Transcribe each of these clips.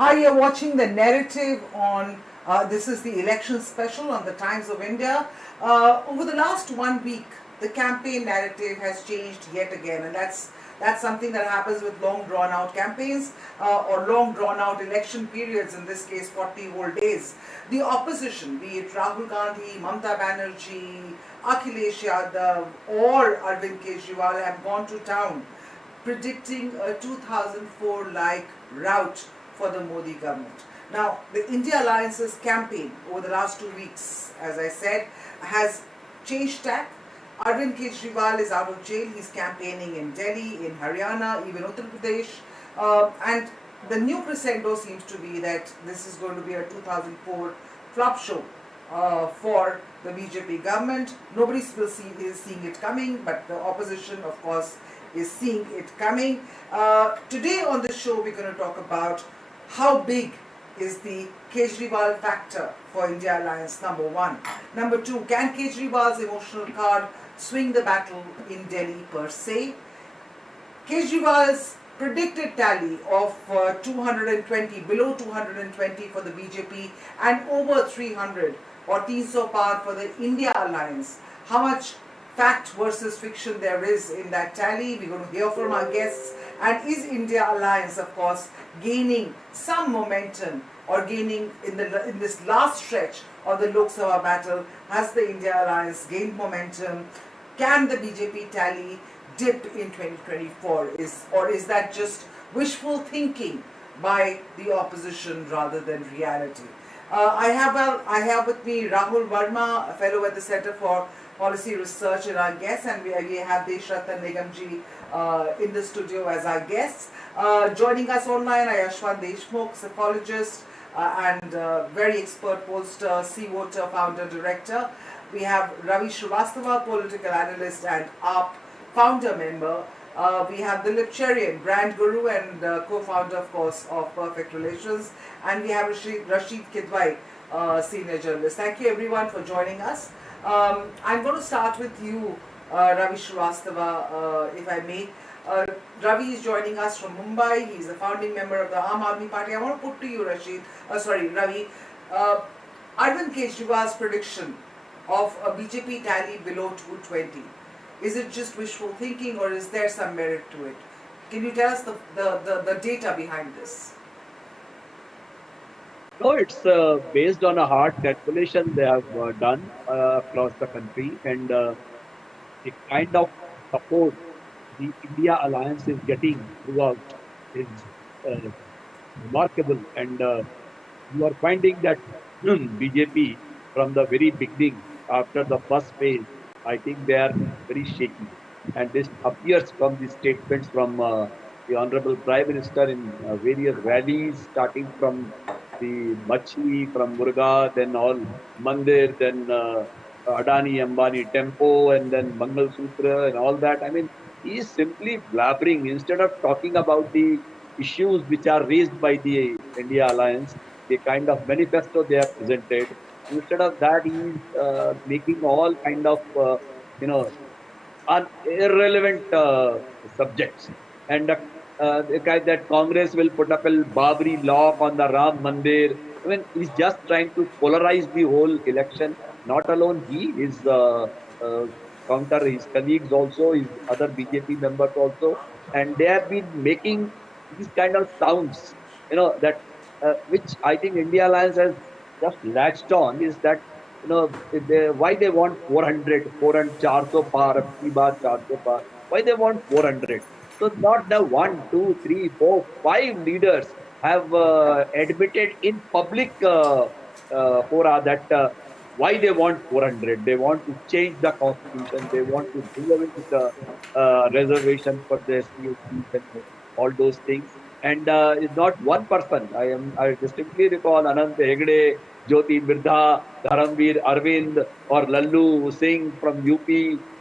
Hi, you're watching the narrative on, this is the election special on the Times of India. Over the last 1 week, the campaign narrative has changed yet again, and that's something that happens with long drawn out campaigns or long drawn out election periods, in this case 40 whole days. The opposition, be it Rahul Gandhi, Mamata Banerjee, Akhilesh Yadav or Arvind Kejriwal, have gone to town predicting a 2004-like rout for the Modi government. Now, the India Alliance's campaign over the last 2 weeks, as I said, has changed tack. Arvind Kejriwal is out of jail. He's campaigning in Delhi, in Haryana, even Uttar Pradesh. And the new crescendo seems to be that this is going to be a 2004 flop show for the BJP government. Nobody is seeing it coming, but the opposition, of course, is seeing it coming. Today on the show, we're going to talk about how big is the Kejriwal factor for India Alliance, number one. Number two, can Kejriwal's emotional card swing the battle in Delhi per se? Kejriwal's predicted tally of 220, below 220 for the BJP and over 300 or 300 par for the India Alliance. How much fact versus fiction there is in that tally? We're going to hear from our guests. And is India Alliance, of course, gaining some momentum or gaining in this last stretch of the Lok Sabha battle? Has the India Alliance gained momentum? Can the BJP tally dip in 2024? Or is that just wishful thinking by the opposition rather than reality? I have with me Rahul Verma, a fellow at the Center for Policy Research, and our guests, and we have Deshratan Nigamji in the studio as our guests. Joining us online are Yashwant Deshmukh, psychologist and very expert pollster, Sea-Water founder director. We have Ravi Srivastava, political analyst and AAP founder member. We have Dilip Cherian, brand guru and co-founder, of course, of Perfect Relations. And we have Rashid Kidwai, senior journalist. Thank you everyone for joining us. I'm going to start with you, Ravi Srivastava, if I may. Ravi is joining us from Mumbai. He's a founding member of the Aam Aadmi Party. I want to put to you, Ravi, Arvind Kejriwal's prediction of a BJP tally below 220. Is it just wishful thinking, or is there some merit to it? Can you tell us the data behind this? No, it's based on a hard calculation they have done across the country, and the kind of support the India Alliance is getting throughout is remarkable. And you are finding that BJP from the very beginning, after the first phase, I think they are very shaky. And this appears from the statements from the Honorable Prime Minister in various rallies, starting from the Machi, from Murga, then all Mandir, then Adani, Ambani Tempo, and then Mangal Sutra and all that. I mean, he is simply blabbering instead of talking about the issues which are raised by the India Alliance, the kind of manifesto they have presented. Instead of that, he is making all kind of, irrelevant subjects. And the guy that Congress will put up a Babri lock on the Ram Mandir. I mean, he's just trying to polarize the whole election. Not alone he, his counter, his colleagues also, his other BJP members also. And they have been making these kind of sounds, that which I think India Alliance has just latched on, is that why they want 400, 400, 400 par, 400 par. Why they want 400? So not the 1, 2, 3, 4, 5 leaders have admitted in public fora that why they want 400. They want to change the constitution. They want to do away with the reservation for the SCST and all those things. And it's not one person. I distinctly recall Anant Hegde, Jyoti Mirdha, Dharamveer Arvind, or Lallu Singh from UP.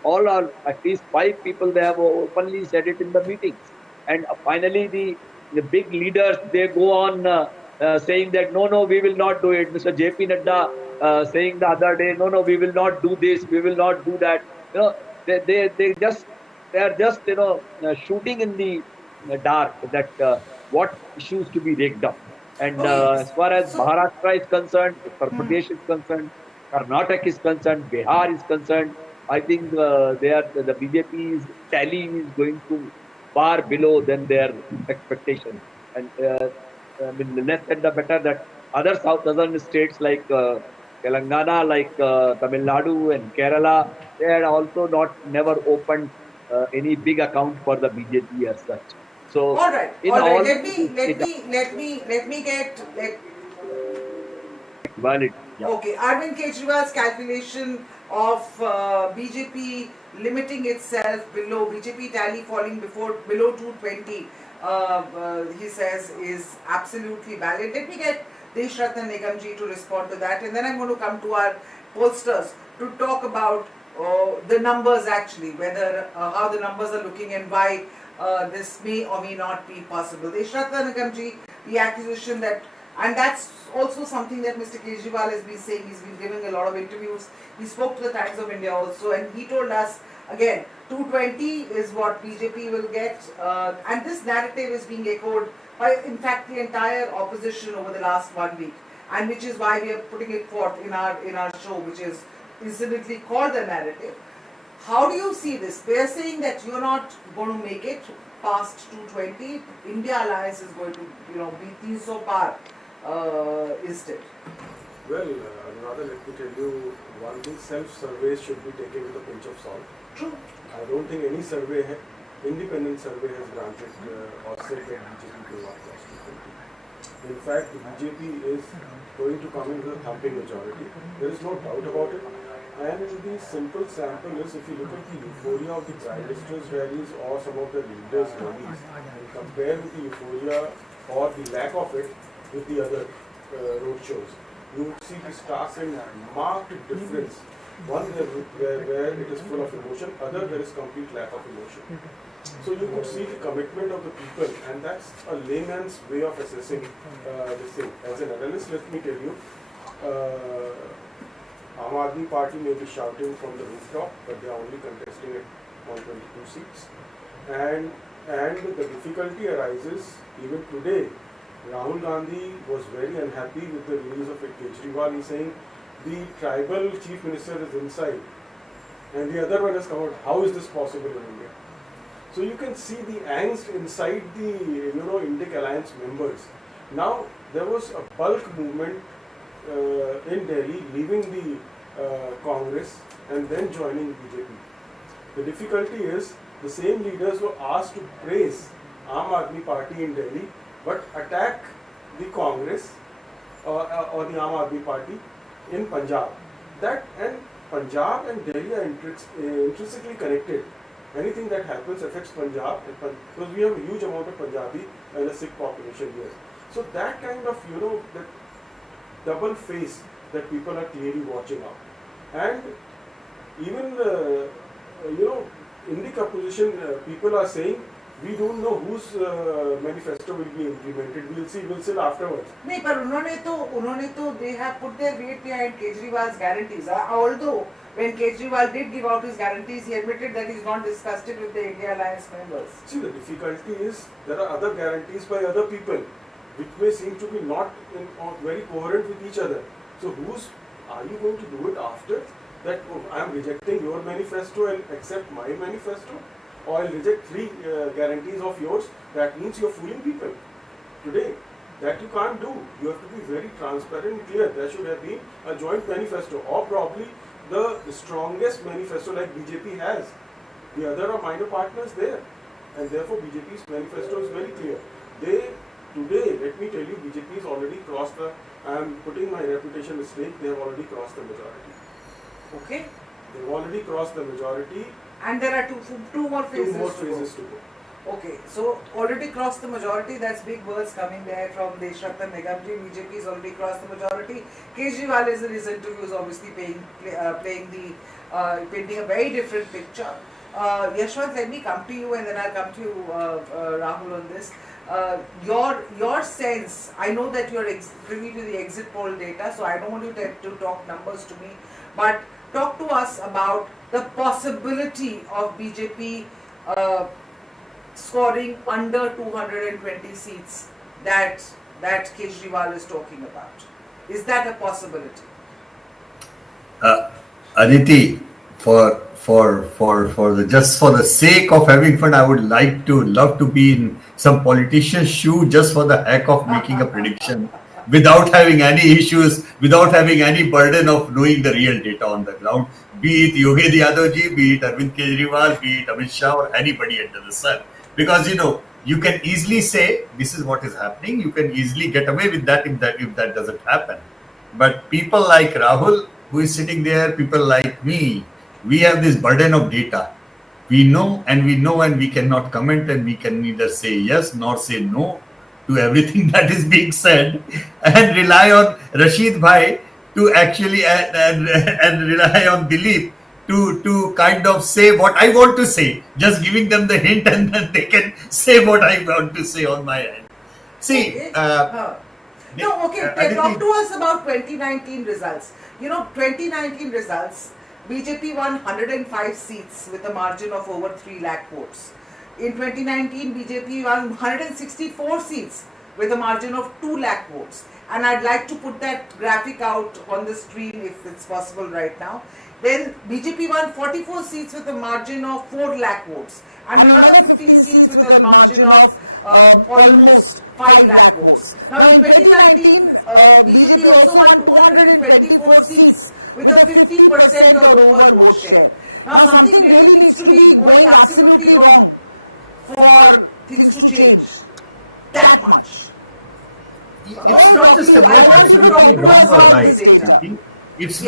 All are at least 5 people. They have openly said it in the meetings. And finally, the big leaders, they go on saying that no, we will not do it. Mr. JP Nadda saying the other day, no, we will not do this, we will not do that. They are just shooting in the dark that what issues to be raked up. And Okay, as far as so Maharashtra is concerned, Uttar Pradesh is concerned, Karnataka is concerned, Bihar is concerned, I think the BJP's tally is going to far below than their expectation. And I mean, less and the better that other southern states like Telangana, like Tamil Nadu and Kerala, they had also not never opened any big account for the BJP as such. So all right, in all right. all, Let me let it me let me let me get let valid. Yeah. Okay, Arvind Kejriwal's calculation of BJP limiting itself below BJP tally falling below 220, he says is absolutely valid. Let me get Deshratna Nigamji to respond to that, and then I'm going to come to our pollsters to talk about the numbers actually, whether how the numbers are looking and why this may or may not be possible. Deshratna Nigamji, the accusation that, and that's also something that Mr. Kejriwal has been saying. He's been giving a lot of interviews. He spoke to the Times of India also, and he told us again 220 is what BJP will get, and this narrative is being echoed by, in fact, the entire opposition over the last 1 week, and which is why we are putting it forth in our show, which is incidentally called the narrative. How do you see this? They are saying that you're not going to make it past 220. India Alliance is going to, be 300 par instead. Well, rather let me tell you one thing, self-surveys should be taken with a pinch of salt. True. I don't think any survey, independent survey has granted or said that BJP will not cross 220. In fact, the BJP is going to come in with a thumping majority. There is no doubt about it. And the simple sample is, if you look at the euphoria of the Prime Minister's rallies or some of the leaders' rallies, and compare with the euphoria or the lack of it with the other road shows, you would see the stark and marked difference. One where it is full of emotion, other there is complete lack of emotion. So you could see the commitment of the people, and that's a layman's way of assessing this thing. As an analyst, let me tell you, Aam Aadmi Party may be shouting from the rooftop, but they are only contesting it on 22 seats. And the difficulty arises even today. Rahul Gandhi was very unhappy with the release of Kejriwal. He's saying the tribal chief minister is inside, and the other one has come out. How is this possible in India? So you can see the angst inside the Indic Alliance members. Now there was a bulk movement in Delhi, leaving the Congress and then joining BJP. The difficulty is the same leaders were asked to praise Aam Aadmi Party in Delhi, but attack the Congress or the Aam Aadmi Party in Punjab. That and Punjab and Delhi are intrinsically connected. Anything that happens affects Punjab, because we have a huge amount of Punjabi and a Sikh population here. So that kind of that double face that people are clearly watching out. And even in the opposition, people are saying we don't know whose manifesto will be implemented. We'll see afterwards. नहीं, पर उन्होंने तो they have put their weight behind Kejriwal's guarantees. Although when Kejriwal did give out his guarantees, he admitted that he's not discussed it with the India Alliance members. See, the difficulty is there are other guarantees by other people, which may seem to be not very coherent with each other. So are you going to do it after that? Oh, I am rejecting your manifesto and accept my manifesto, or I'll reject 3 guarantees of yours. That means you're fooling people today. That you can't do. You have to be very transparent and clear. There should have been a joint manifesto, or probably the strongest manifesto like BJP has. The other are minor partners there, and therefore BJP's manifesto is very clear. Today, let me tell you, BJP has already crossed the, I am putting my reputation at stake, they have already crossed the majority. Okay. They've already crossed the majority. And there are two more phases. 2 more phases to go. Okay, so already crossed the majority. That's big words coming there from Deshratna Nigamji. BJP has already crossed the majority. Kejriwal is in his interviews obviously painting a very different picture. Yashwant, let me come to you, and then I'll come to you, Rahul, on this. Your sense, I know that you're privy to the exit poll data, so I don't want you to talk numbers to me, but talk to us about the possibility of BJP scoring under 220 seats that that Kejriwal is talking about? Is that a possibility? Aditi, for the just for the sake of having fun, I would love to be in some politician's shoe just for the heck of making a prediction without having any issues, without having any burden of knowing the real data on the ground. Be it Yogi Yadav ji, be it Arvind Kejriwal, be it Amit Shah, or anybody under the sun. Because you can easily say this is what is happening. You can easily get away with that if that doesn't happen. But people like Rahul, who is sitting there, people like me, we have this burden of data. We know and we cannot comment, and we can neither say yes nor say no to everything that is being said, and rely on Rashid Bhai to actually and rely on Dilip to kind of say what I want to say, just giving them the hint, and then they can say what I want to say on my end. See, Okay. Talk to us about 2019 results. 2019 results, BJP won 105 seats with a margin of over 3 lakh votes. In 2019, BJP won 164 seats with a margin of 2 lakh votes. And I'd like to put that graphic out on the screen if it's possible right now. Then BJP won 44 seats with a margin of 4 lakh votes. And another 15 seats with a margin of almost 5 lakh votes. Now in 2019, BJP also won 224 seats with a 50% or over vote share. Now something really needs to be going absolutely wrong for things to change that much. It's not just about absolutely wrong or right. It's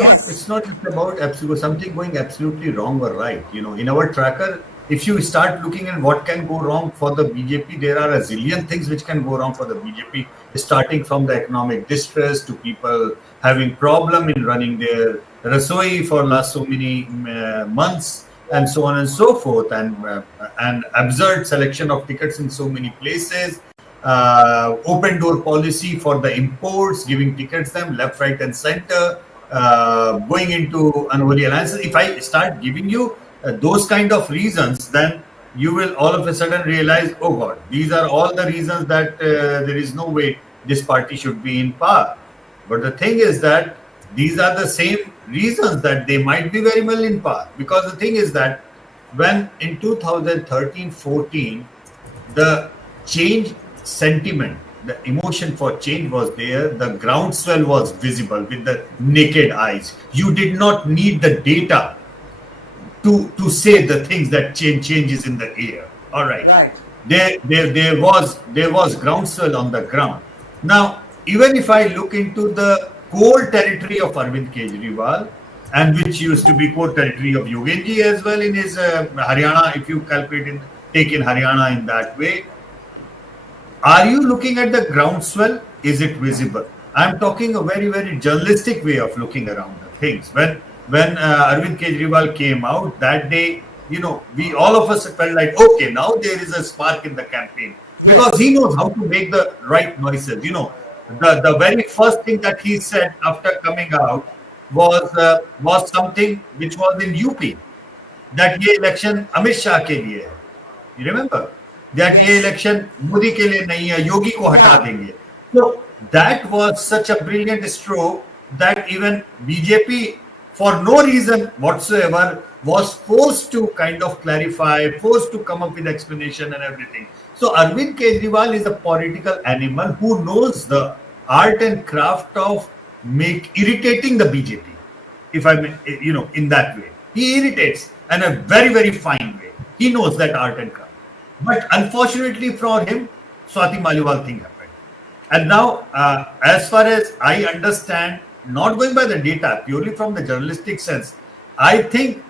not just about something going absolutely wrong or right. In our tracker, if you start looking at what can go wrong for the BJP, there are a zillion things which can go wrong for the BJP, starting from the economic distress to people having problem in running their rasoi for last so many months, and so on and so forth, and absurd selection of tickets in so many places. Open door policy for the imports, giving tickets them left, right, and center, going into unholy alliances. If I start giving you those kind of reasons, then you will all of a sudden realize, oh God, these are all the reasons that there is no way this party should be in power. But the thing is that these are the same reasons that they might be very well in power. Because the thing is that when in 2013-14, the change sentiment, the emotion for change was there, the groundswell was visible with the naked eyes. You did not need the data to say the things that changes in the air. All right. There was groundswell on the ground. Now, even if I look into the core territory of Arvind Kejriwal, and which used to be core territory of Yogenji as well in his Haryana, if you take in Haryana in that way, are you looking at the groundswell? Is it visible? I'm talking a very, very journalistic way of looking around the things. When Arvind Kejriwal came out that day, we all of us felt like, okay, now there is a spark in the campaign, because he knows how to make the right noises. The very first thing that he said after coming out was something which was in UP, that ye election Amit Shah ke liye hai. You remember? That ye election Modi ke liye nahi hai, Yogi ko hata denge. So that was such a brilliant stroke that even BJP, for no reason whatsoever, was forced to kind of clarify, forced to come up with explanation and everything. So Arvind Kejriwal is a political animal who knows the art and craft of irritating the BJP, if I may, in that way. He irritates in a very, very fine way. He knows that art and craft. But unfortunately for him, Swati Maliwal thing happened. And now, as far as I understand, not going by the data, purely from the journalistic sense, I think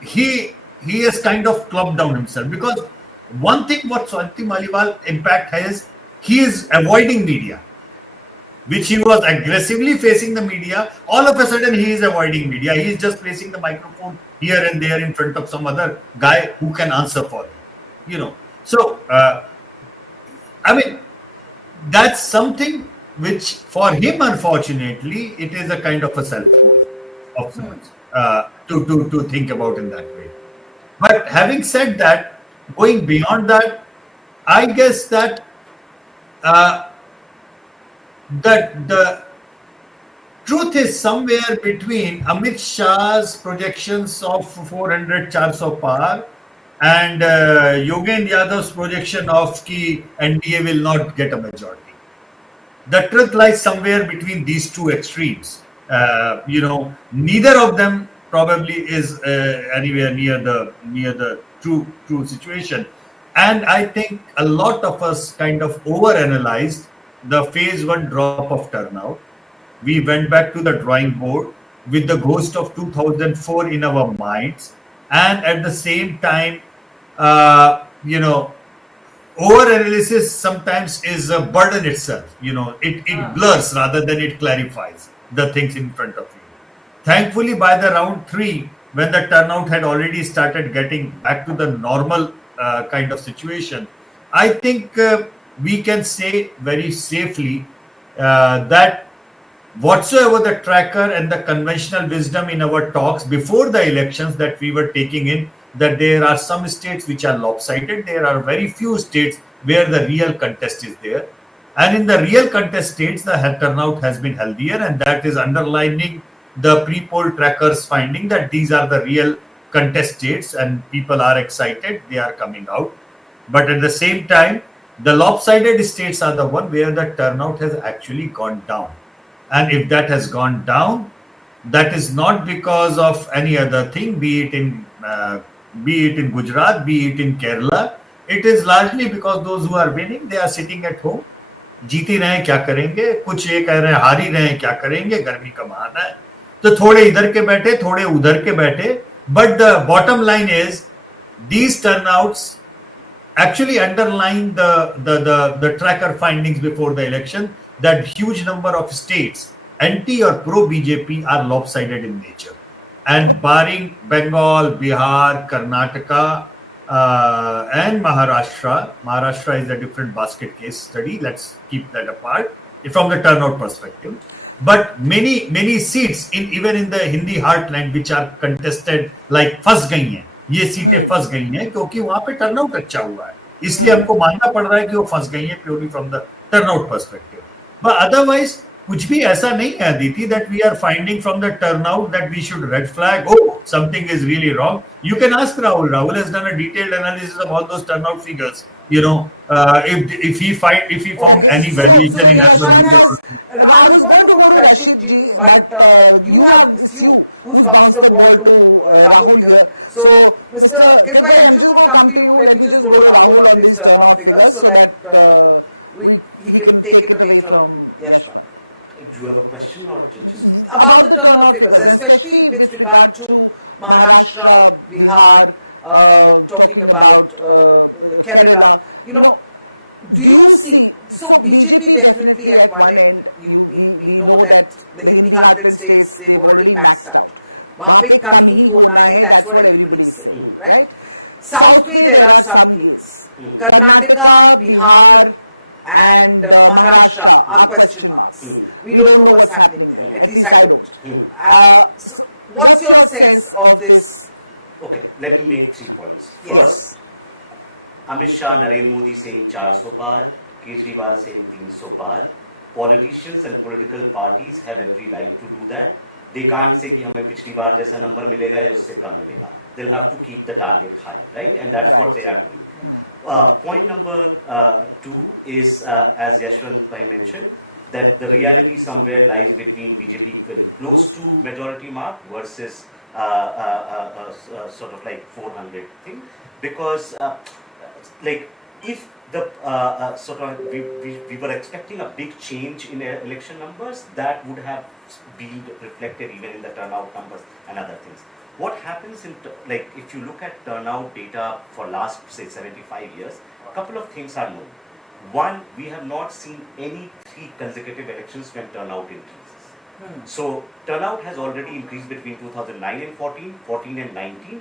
he has kind of clubbed down himself, because one thing what Swati Maliwal impact has, he is avoiding media, which he was aggressively facing the media. All of a sudden he is avoiding media. He is just placing the microphone here and there in front of some other guy who can answer for him. So I mean, that's something which for him, unfortunately, it is a kind of a self-hold of sorts to think about in that way. But having said that, going beyond that, I guess that that the truth is somewhere between Amit Shah's projections of 400 400 par and Yogendra Yadav's projection of ki NDA will not get a majority. The truth lies somewhere between these two extremes. Neither of them probably is anywhere near the true situation. And I think a lot of us kind of overanalyzed the phase one drop of turnout. We went back to the drawing board with the ghost of 2004 in our minds, and at the same time, uh, you know, over analysis sometimes is a burden itself. It blurs rather than it clarifies the things in front of you. Thankfully, by the round three, when the turnout had already started getting back to the normal kind of situation, I think we can say very safely that whatsoever the tracker and the conventional wisdom in our talks before the elections that we were taking in, that there are some states which are lopsided, there are very few states where the real contest is there. And in the real contest states, the turnout has been healthier, and that is underlining the pre-poll trackers finding that these are the real contest states and people are excited, they are coming out. But at the same time, the lopsided states are the one where the turnout has actually gone down. And if that has gone down, that is not because of any other thing, be it in Gujarat, be it in Kerala. It is largely because those who are winning, they are sitting at home. जीत ही रहे हैं क्या करेंगे, कुछ ये कह रहे हैं हार ही रहे हैं क्या करेंगे, गर्मी का बहाना है, तो थोड़े इधर के बैठे थोड़े उधर के बैठे. But the bottom line is these turnouts actually underline the tracker findings before the election, that huge number of states anti or pro BJP are lopsided in nature, and barring Bengal, Bihar, Karnataka and Maharashtra is a different basket case study, let's keep that apart from the turnout perspective. But many seats even in the Hindi heartland which are contested, like फंस गई हैं, ये सीटें फंस गई हैं क्योंकि वहां पे टर्नआउट अच्छा हुआ है, इसलिए हमको मानना पड़ रहा है कि वो फंस गई हैं purely from the turnout perspective. But otherwise, कुछ भी ऐसा नहीं है Aditi that we are finding from the turnout that we should red flag, oh, something is really wrong. You can ask Rahul. Rahul has done a detailed analysis of all those turnout figures. If he found any variation in urban. I was going to go to Rashid ji, but it's you who's bounced the ball to Rahul here. So, Mr. Kejriwal, I'm just going to come to you. Let me just go to Rahul on these turnout figures so that he can take it away from Yashpal. Do you have a question or just about the turnout figures, especially with regard to Maharashtra, Bihar, talking about Kerala? Do you see? So BJP definitely at one end. We know that the Hindi heartland states, they've already maxed out. वहाँ पे कम ही होना है. That's what everybody is saying, right? South पे there are some gains. Karnataka, Bihar, and Maharashtra are question marks. We don't know what's happening there. At least I don't. So what's your sense of this? Okay, let me make 3 points. Yes. First, Amit Shah, Narendra Modi saying 400 par, Kejriwal saying 300 par. Politicians and political parties have every right to do that. They can't say कि हमें पिछली बार जैसा number मिलेगा या उससे कम मिलेगा. They'll have to keep the target high, right? And that's what they are doing. Point number 2 is, as Yashwant Bhai mentioned, that the reality somewhere lies between BJP very close to majority mark versus sort of like 400 thing, because if the we were expecting a big change in election numbers, that would have been reflected even in the turnout numbers and other things. What happens if you look at turnout data for last, say, 75 years, a couple of things are known. One, we have not seen any 3 consecutive elections when turnout increases. So turnout has already increased between 2009 and 14, 14 and 19.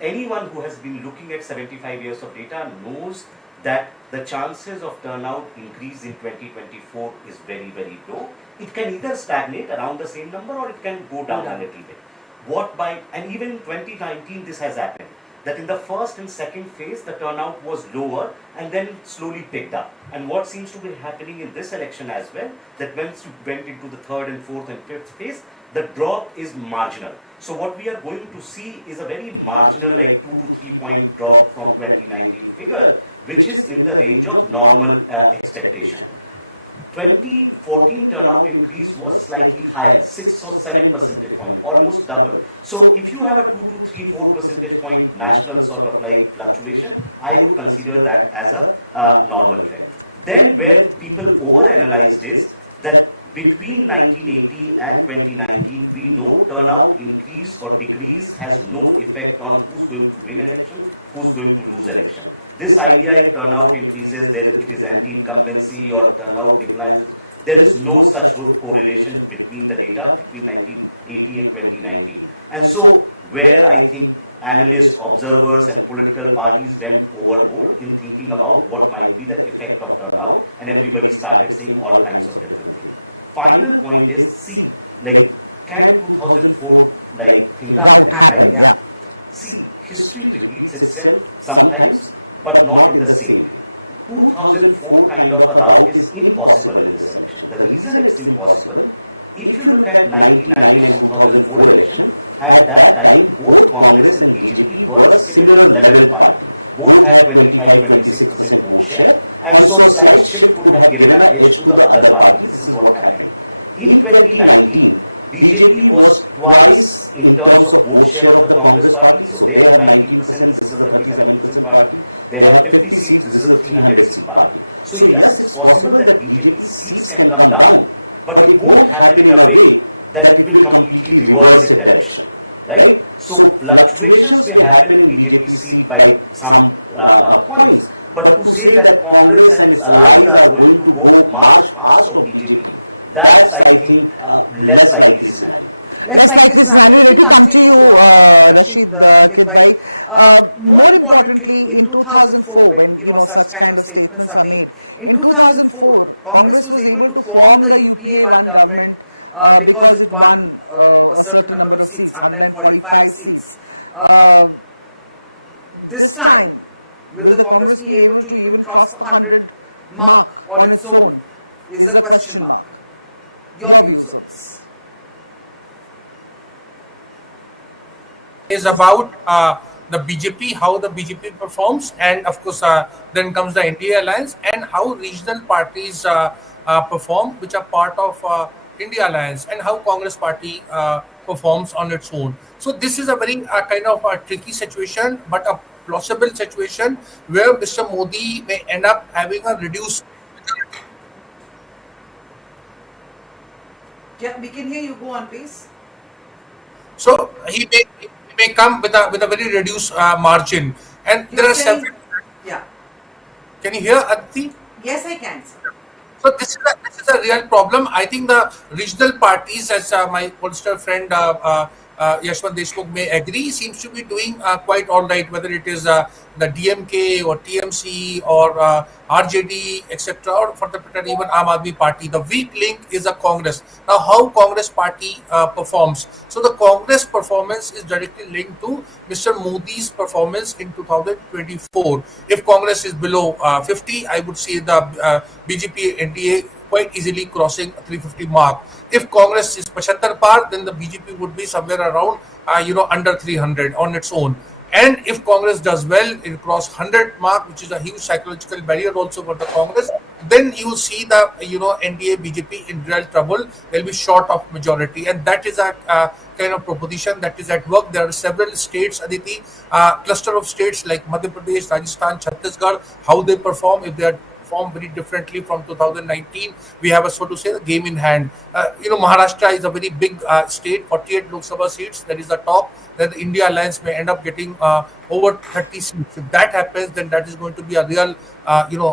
Anyone who has been looking at 75 years of data knows that the chances of turnout increase in 2024 is very, very low. It can either stagnate around the same number or it can go down a little bit. And even in 2019 this has happened. that in the first and second phase, the turnout was lower and then slowly picked up. And what seems to be happening in this election as well, that once you went into the third and fourth and fifth phase, the drop is marginal. So what we are going to see is a very marginal, like 2 to 3 point drop from 2019 figure, which is in the range of normal expectation. 2014 turnout increase was slightly higher, 6 or 7 percentage point, almost double. So if you have a 2 to 3, 4 percentage point national sort of like fluctuation, I would consider that as a normal trend. Then where people overanalyzed is that between 1980 and 2019, we know turnout increase or decrease has no effect on who's going to win election, who's going to lose election. This idea, if turnout increases, it is anti-incumbency, or turnout declines, there is no such correlation between the data between 1980 and 2019. And so, where I think analysts, observers, and political parties went overboard in thinking about what might be the effect of turnout, and everybody started saying all kinds of different things. Final point is, see, like, can 2004 like thing happen? Yeah. See, history repeats itself sometimes, but not in the same way. 2004 kind of a rout is impossible in this election. The reason it's impossible, if you look at 99 and 2004 election, at that time, both Congress and BJP were a similar level party. Both had 25-26% vote share, and so slight shift could have given an edge to the other party. This is what happened. In 2019, BJP was twice in terms of vote share of the Congress party. So they have 19%, this is a 37% party. They have 50 seats, this is a 300 seat party. So yes, it's possible that BJP seats can come down, but it won't happen in a way that it will completely reverse its direction. Right? So fluctuations may happen in BJP seat by some points, but to say that Congress and its allies are going to go march past of BJP, that's, I think, less likely scenario. Less likely scenario. Let me come to you, Rashid Kidbhai. More importantly, in 2004, when such kind of statements are made, in 2004, Congress was able to form the UPA-1 government because it won a certain number of seats, 145 seats. This time, will the Congress be able to even cross the 100 mark on its own? Is a question mark. Your views on this? Is about the BJP, how the BJP performs, and of course then comes the India Alliance, and how regional parties perform, which are part of India Alliance, and how Congress party performs on its own. So this is a very kind of a tricky situation, but a plausible situation where Mr. Modi may end up having a reduced majority. Yeah, we can hear you. Go on, please. So he may come with a very reduced margin, and there are several. Yeah. Can you hear, Aditi? Yes, I can, sir. So this is a real problem. I think the regional parties, as my pollster friend Yashwant Deshmukh may agree, seems to be doing quite all right, whether it is the DMK or TMC or RJD, etc., or for that matter even Aam Aadmi Party. The weak link is a Congress. Now, how Congress party performs? So the Congress performance is directly linked to Mr. Modi's performance in 2024. If Congress is below 50, I would say the BJP NDA quite easily crossing 350 mark. If Congress is 75 par, then the BJP would be somewhere around, under 300 on its own. And if Congress does well, it cross 100 mark, which is a huge psychological barrier also for the Congress, then you will see the, NDA, BJP in real trouble. They'll be short of majority. And that is a kind of proposition that is at work. There are several states, Aditi, cluster of states like Madhya Pradesh, Rajasthan, Chhattisgarh, how they perform, if they are very differently from 2019. We have a, so to say, the game in hand. Maharashtra is a very big state, 48 Lok Sabha seats. That is the top. Then the India Alliance may end up getting over 30 seats. If that happens, then that is going to be a real,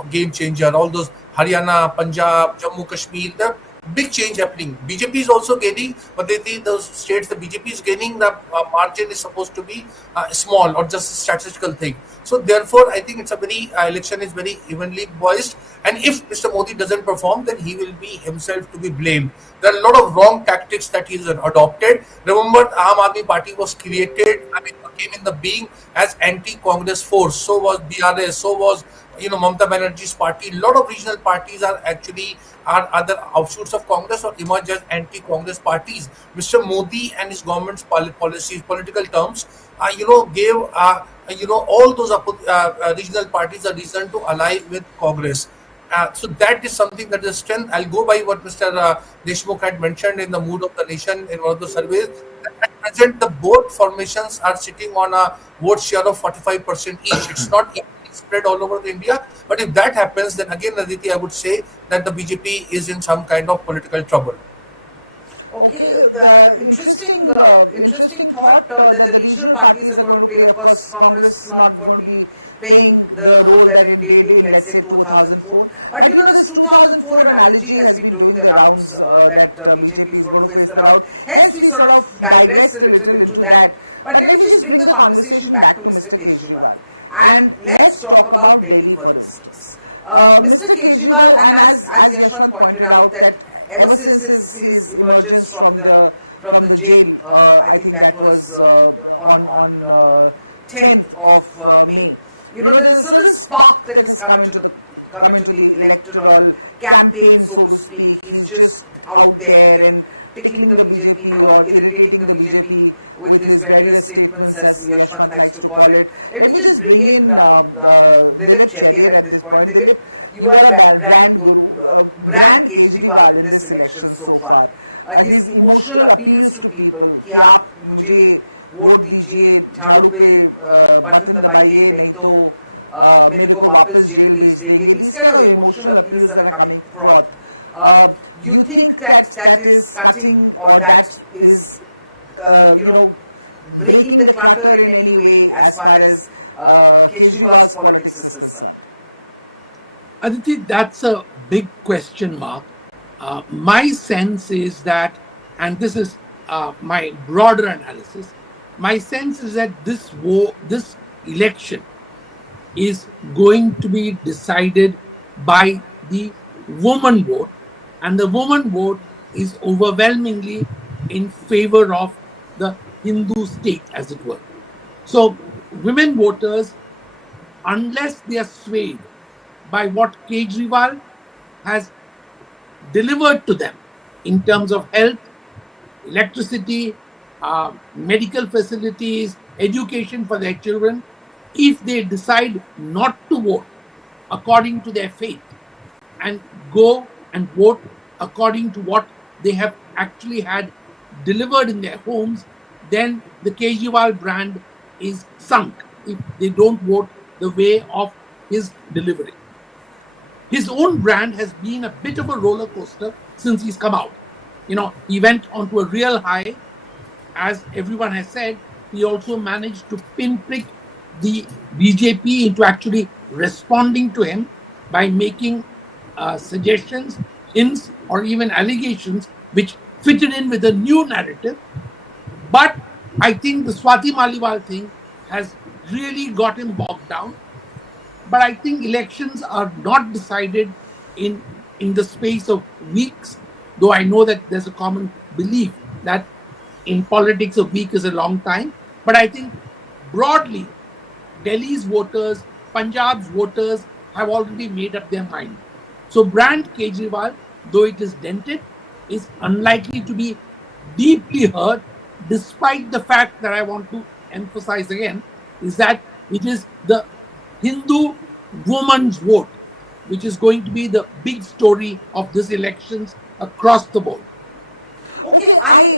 game changer. All those Haryana, Punjab, Jammu, Kashmir, the big change happening. BJP is also gaining, but those states the BJP is gaining, the margin is supposed to be small or just a statistical thing. So therefore, I think it's a very election is very evenly voiced. And if Mr. Modi doesn't perform, then he will be himself to be blamed. There are a lot of wrong tactics that he has adopted. Remember, Aam Aadmi Party was created, came in the being as anti-Congress force. So was BRS, so was Mamata Banerjee's party. A lot of regional parties are actually other offshoots of Congress or emerge as anti-Congress parties. Mr. Modi and his government's policies, political terms, gave all those regional parties a reason to ally with Congress. So that is something that is strength. I'll go by what Mr. Deshmukh had mentioned in the Mood of the Nation in one of the surveys. At present, the both formations are sitting on a vote share of 45% each. It's not equally spread all over India. But if that happens, then again, Aditi, I would say that the BJP is in some kind of political trouble. Okay, the interesting thought that the regional parties are going to play. Of course, Congress is not going to be playing the role that it did in, let's say, 2004. But this 2004 analogy has been doing the rounds that BJP is going to face the round. Hence, we sort of digress a little into that. But let me just bring the conversation back to Mr. Kejriwal. And let's talk about Delhi, for instance. Mr. Kejriwal, and as Yashwant pointed out, that ever since his emergence from the jail, I think that was on 10th of May. There is a certain spark that is coming to the electoral campaign, so to speak. He's just out there and tickling the BJP or irritating the BJP with his various statements, as Yashwant likes to call it. Let me just bring in Dilip Cherier at this point. Dilip, you are a brand Kejriwal in this election so far. His emotional appeals to people, कि आप मुझे vote दीजिए, झाड़ू पे button दबाइए, नहीं तो मेरे को वापस जेल भेज देंगे. These kind of emotional appeals that are coming forth. You think that is cutting, or that is breaking the clutter in any way as far as Kejriwal's politics is concerned? Aditi, that's a big question mark. My sense is that, and this is my broader analysis, my sense is that this election is going to be decided by the woman vote, and the woman vote is overwhelmingly in favor of the Hindu state, as it were. So women voters, unless they are swayed by what Kejriwal has delivered to them in terms of health, electricity, medical facilities, education for their children, if they decide not to vote according to their faith and go and vote according to what they have actually had delivered in their homes, then the Kejriwal brand is sunk if they don't vote the way of his delivery. His own brand has been a bit of a roller coaster since he's come out. He went onto a real high. As everyone has said, he also managed to pinprick the BJP into actually responding to him by making suggestions, hints, or even allegations which fitted in with a new narrative. But I think the Swati Maliwal thing has really got him bogged down. But I think elections are not decided in the space of weeks, though I know that there's a common belief that in politics a week is a long time. But I think broadly, Delhi's voters, Punjab's voters have already made up their mind. So brand Kejriwal, though it is dented, is unlikely to be deeply hurt, despite the fact that I want to emphasize again is that it is the Hindu woman's vote which is going to be the big story of this elections across the board. Okay, I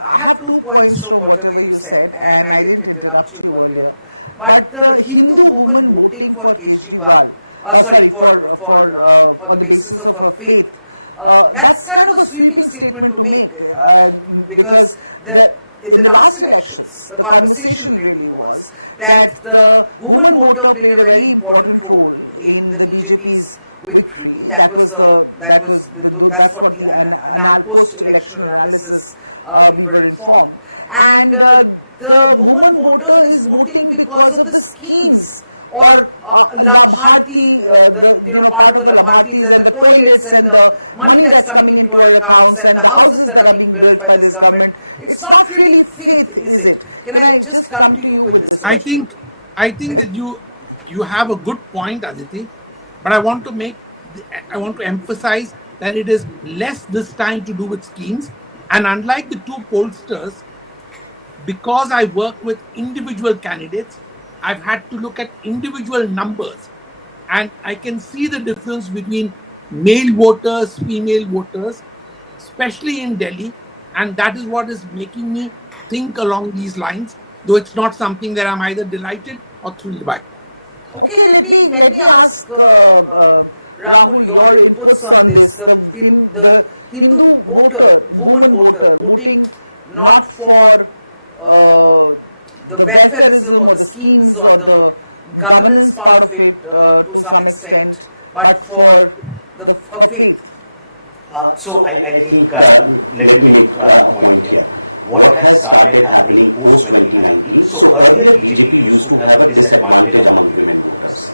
have 2 points from whatever you said, and I didn't interrupt you earlier. But the Hindu woman voting for Kejriwal, for the basis of her faith, that's kind of a sweeping statement to make, because in the last elections, the conversation really was that the woman voter played a very important role in the BJP's victory. That's what the post-election analysis we were informed. And the woman voter is voting because of the schemes or Labharti, part of the Labhartis and the toilets and the money that's coming into our accounts and the houses that are being built by this government. It's not really faith, is it? Can I just come to you with this question? I think that you have a good point, Aditi, but I want to emphasize that it is less this time to do with schemes. And unlike the two pollsters, because I work with individual candidates, I've had to look at individual numbers, and I can see the difference between male voters, female voters, especially in Delhi, and that is what is making me think along these lines, though it's not something that I'm either delighted or thrilled by. Okay, let me ask Rahul your inputs on this. The Hindu voter, woman voter, voting not for the welfareism or the schemes or the governance part of it to some extent, but for faith. So I think, let me make a point here. What has started happening post-2019, so earlier BJP used to have a disadvantage among women voters.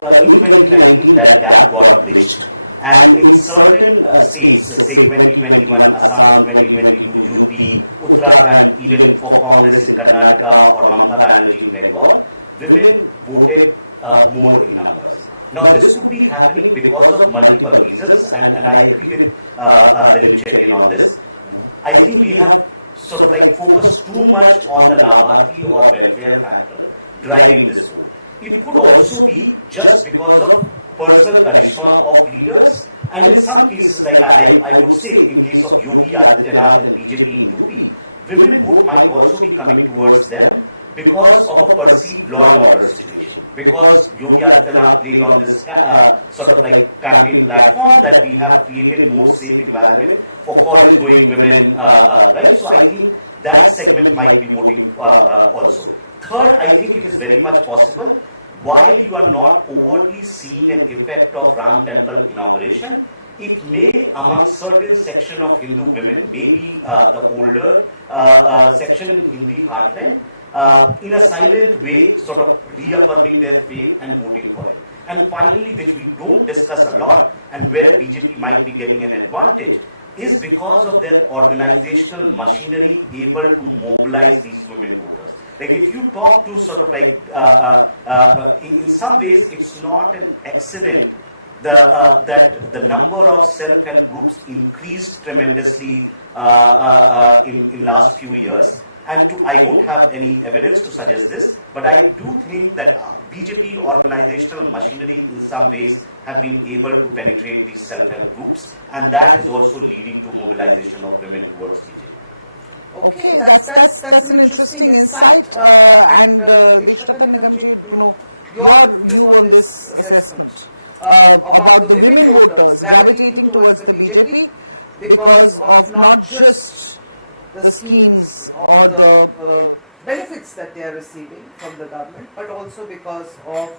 But in 2019, that gap got bridged. And in certain states, say 2021 Assam, 2022 UP, Uttarakhand, even for Congress in Karnataka or Mamata Banerjee in Bengal, women voted more in numbers. Now this could be happening because of multiple reasons, and I agree with the Libertarian on this. I think we have sort of like focused too much on the Labharti or welfare factor driving this vote. It could also be just because of personal charisma of leaders, and in some cases, like I would say, in case of Yogi Adityanath and BJP in UP, women vote might also be coming towards them because of a perceived law and order situation. Because Yogi Adityanath played on this sort of like campaign platform that we have created more safe environment for college-going women, right? So I think that segment might be voting also. Third, I think it is very much possible, while you are not overtly seeing an effect of Ram temple inauguration, it may among certain section of Hindu women, maybe the older section in Hindi heartland, in a silent way, sort of reaffirming their faith and voting for it. And finally, which we don't discuss a lot, and where BJP might be getting an advantage, is because of their organizational machinery able to mobilize these women voters. Like if you talk to sort of like, in some ways, it's not an accident that the number of self-help groups increased tremendously in last few years. And I don't have any evidence to suggest this, but I do think that BJP organizational machinery in some ways have been able to penetrate these self-help groups, and that is also leading to mobilization of women towards BJP. Okay, that's an interesting insight, and your view on this assessment about the women voters gravitating towards the BJP because of not just the schemes or the benefits that they are receiving from the government, but also because of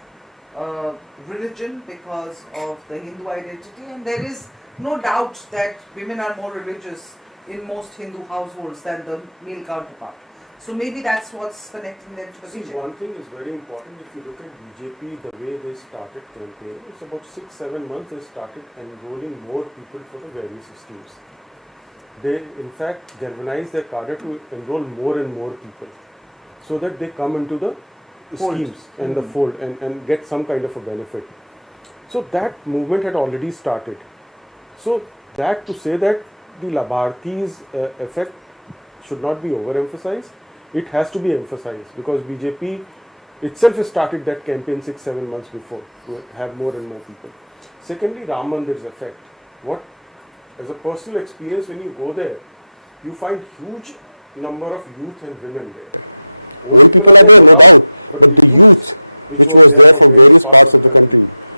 religion, because of the Hindu identity, and there is no doubt that women are more religious in most Hindu households than the male counterpart. So maybe that's what's connecting them to the BJP. One thing is very important. If you look at BJP, the way they started campaigning, it's about 6-7 months they started enrolling more people for the various schemes. They in fact galvanized their cadre to enroll more and more people so that they come into the schemes and the fold and get some kind of a benefit. So that movement had already started. So that to say that the Labharti's effect should not be overemphasized, it has to be emphasized because BJP itself has started that campaign 6-7 months before to have more and more people. Secondly, Ram Mandir's effect. What, as a personal experience, when you go there, you find huge number of youth and women there. Old people are there, no doubt, but the youth which was there from various parts of the country,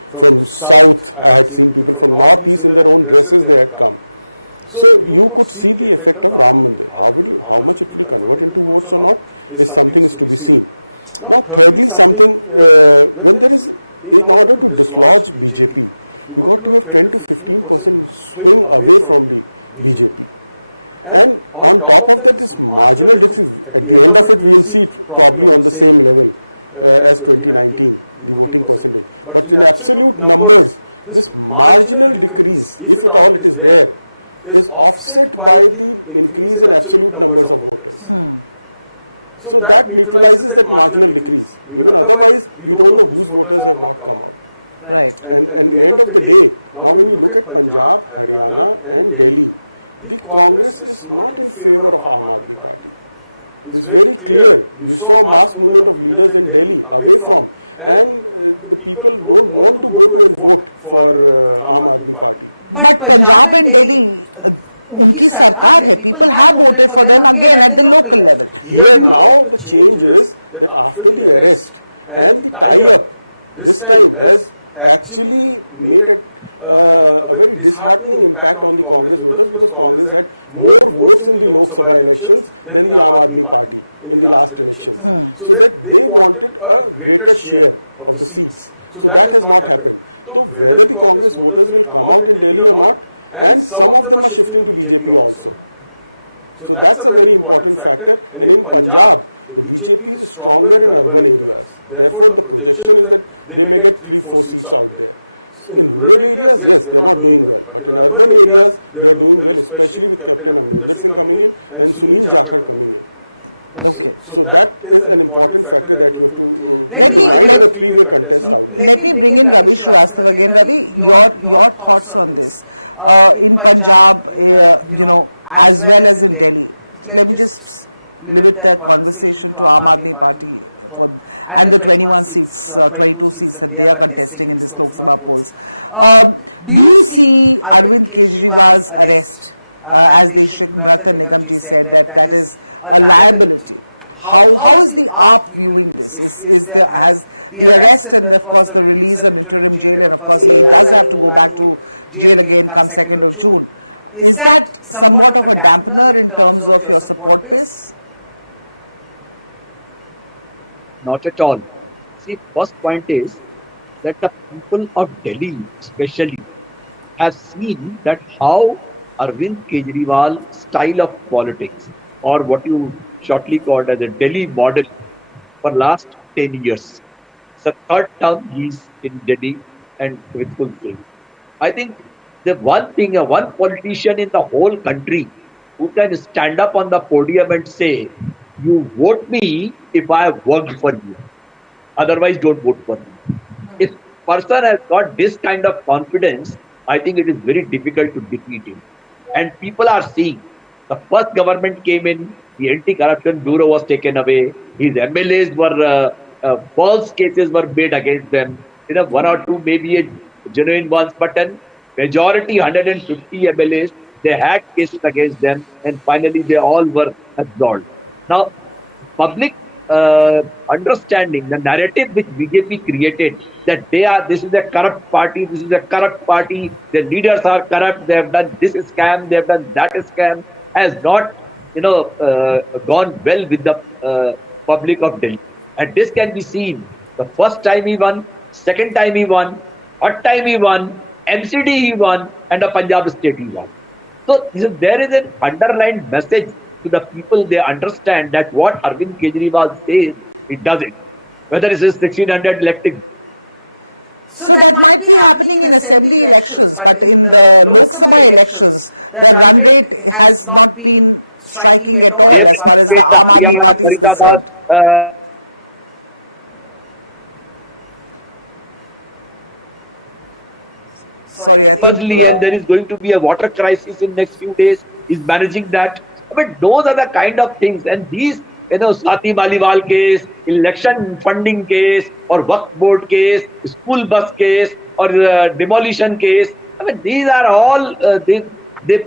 from south, I had seen people from northeast in their own dresses they had come. So you could see the effect of Ram Mandir. How much it will convert into votes or not is something to be seen. Now, thirdly, something when there is, in order to dislodge BJP, you got to have 20 to 15% swing away from the BJP. And on top of that, this marginal deficit. At the end of it, we will see probably on the same level as 2019. the voting percentage. But in absolute numbers, this marginal decrease, if at all it is there, is offset by the increase in absolute numbers of voters. So that neutralizes that marginal decrease. Even otherwise, we don't know whose voters have not come out. Right. And at the end of the day, now when you look at Punjab, Haryana and Delhi, the Congress is not in favor of Aam Aadmi Party. It's very clear. You saw mass movement of leaders in Delhi away from, and the people don't want to go to and vote for Aam Aadmi Party. But Punjab and Delhi, unki sarkar hai. People have voted for them again at the local level. Here now the change is that after the arrest and the tie-up, this time has actually made a very disheartening impact on the Congress voters, because Congress had more votes in the Lok Sabha elections than the Aam Aadmi Party in the last elections. So that they wanted a greater share of the seats. So that has not happened. So whether the Congress voters will come out in Delhi or not, and some of them are shifting to BJP also. So that's a very important factor. And in Punjab, the BJP is stronger in urban areas. Therefore, the projection is that they may get 3-4 seats out there. In rural areas, yes, they are not doing well. But in urban areas, they are doing well, especially with Captain Amrinder Singh coming in and Sunil Jakhar coming in. Okay, so that is an important factor that you have to keep in mind as a 3-year contest out there. Let me bring in Ravi Srivastava again. Ravi, your thoughts on this. In Punjab, as well as in Delhi. Let me just limit that conversation to Aam Aadmi Party and the 21 seats, 22 seats that they are contesting in this Lok Sabha polls. Do you see Arvind Kejriwal's arrest, as Chief Minister Nigamji said, that is a liability? How is the AAP viewing this? Has the arrest and of course the release of interim jail, and of course he does have to go back to jail again come 2nd of June. Is that somewhat of a dampener in terms of your support base? Not at all. See, first point is that the people of Delhi especially have seen that how Arvind Kejriwal's style of politics, or what you shortly called as a Delhi model, for last 10 years. So third term he is in Delhi and with full swing. I think the one politician in the whole country who can stand up on the podium and say, you vote me if I have worked for you. Otherwise, don't vote for me. If person has got this kind of confidence, I think it is very difficult to defeat him. And people are seeing. The first government came in, the anti-corruption bureau was taken away. His MLAs were false cases were made against them. One or two maybe genuine ones, but then majority 150 MLAs, they had cases against them, and finally they all were absolved. Now, public understanding, the narrative which BJP created, that this is a corrupt party, their leaders are corrupt, they have done this scam, they have done that scam, has not, gone well with the public of Delhi. And this can be seen. The first time he won, second time he won, third time he won, MCD he won, and the Punjab state he won. So there is an underlined message to the people. They understand that what Arvind Kejriwal says, he does it. Whether it is 1600 elected. So that might be happening in assembly elections, but in the Lok Sabha elections, the run rate has not been striking at all. As far as the Firstly, and there is going to be a water crisis in next few days. He's managing that. But those are the kind of things, and these, Swati Maliwal case, election funding case, or Waqf board case, school bus case, or demolition case. These are all, the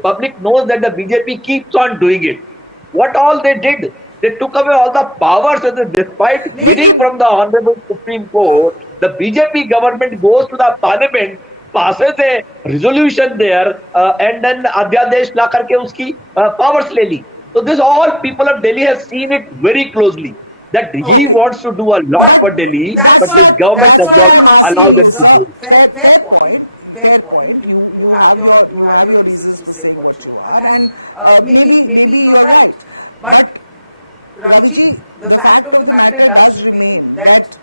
public knows that the BJP keeps on doing it. What all they did, they took away all the powers, and despite winning from the Honorable Supreme Court, the BJP government goes to the parliament, passes a resolution there, and then Adhyadesh la karke uski powers le li. So this all people of Delhi have seen it very closely, that he wants to do a lot for Delhi, but this government does not allow them to do it. Fair point. You have your reasons to say what you are, and maybe you're right. But Raviji, the fact of the matter does remain that